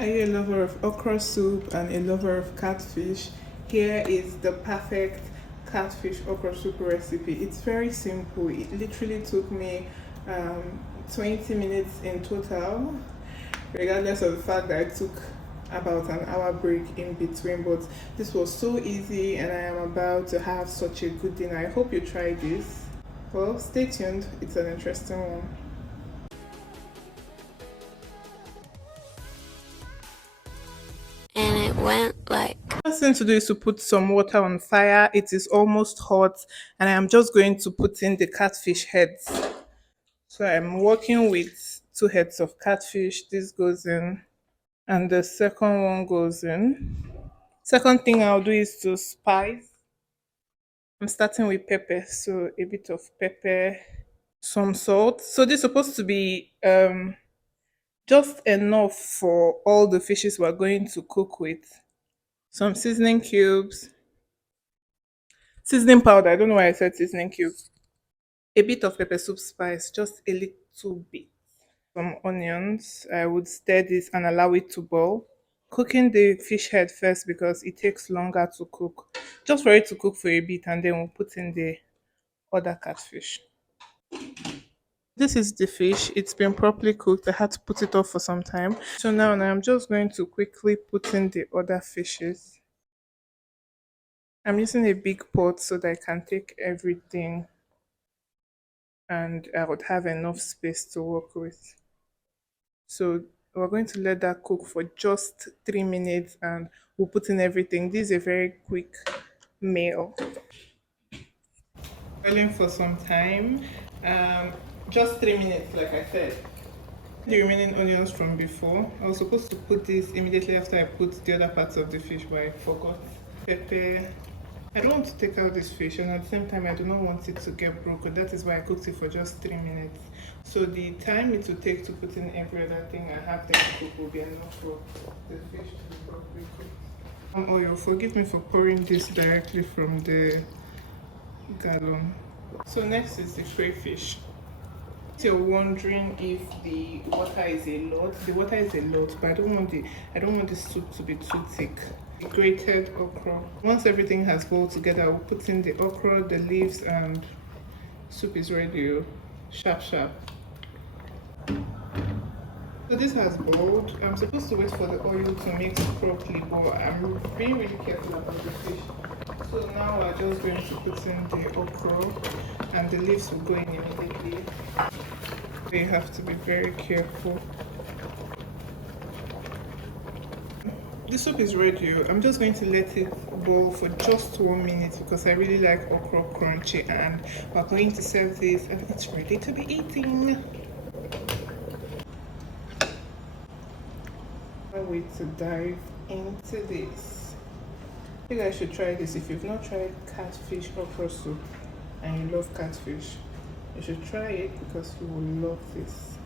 Are you a lover of okra soup and a lover of catfish? Here is the perfect catfish okra soup recipe. It's very simple. It literally took me 20 minutes in total, regardless of the fact that I took about an hour break in between. But this was so easy, and I am about to have such a good dinner. I hope you try this. Well, stay tuned, it's an interesting one. And it went like First thing to do is to put some water on fire. It is almost hot, and I am just going to put in the catfish heads. So I'm working with two heads of catfish. This goes in, and the second one goes in. Second thing I'll do is to spice. I'm starting with pepper, so a bit of pepper, some salt. So this is supposed to be just enough for all the fishes we're going to cook with. Some seasoning cubes, seasoning powder. I don't know why I said seasoning cubes. A bit of pepper soup spice, just a little bit. Some onions. I would stir this and allow it to boil. Cooking the fish head first because it takes longer to cook. Just for it to cook for a bit, and then we'll put in the other catfish. This is the fish. It's been properly cooked. I had to put it off for some time. So now I'm just going to quickly put in the other fishes. I'm using a big pot so that I can take everything and I would have enough space to work with. So we're going to let that cook for just 3 minutes and we'll put in everything. This is a very quick meal. Boiling for some time. Um, just 3 minutes, like I said. The remaining onions from before. I was supposed to put this immediately after I put the other parts of the fish, but I forgot. Pepper. I don't want to take out this fish, and at the same time I do not want it to get broken. That is why I cooked it for just 3 minutes. So the time it will take to put in every other thing I have there to cook will be enough for the fish to be properly cooked. Oil. Forgive me for pouring this directly from the gallon. So next is the crayfish. If you're wondering if the water is a lot, the water is a lot, but I don't want the soup to be too thick. Grated okra. Once everything has boiled together, we'll put in the okra, the leaves, and soup is ready. Sharp, sharp. So this has boiled. I'm supposed to wait for the oil to mix properly, but I'm being really careful about the fish. So now we're just going to put in the okra, and the leaves will go in immediately. You have to be very careful. The soup is ready. I'm just going to let it boil for just 1 minute because I really like okra crunchy, and we're going to serve this and it's ready to be eaten. Can't wait to dive into this. You guys should try this. If you've not tried catfish okra soup and you love catfish, you should try it because you will love this.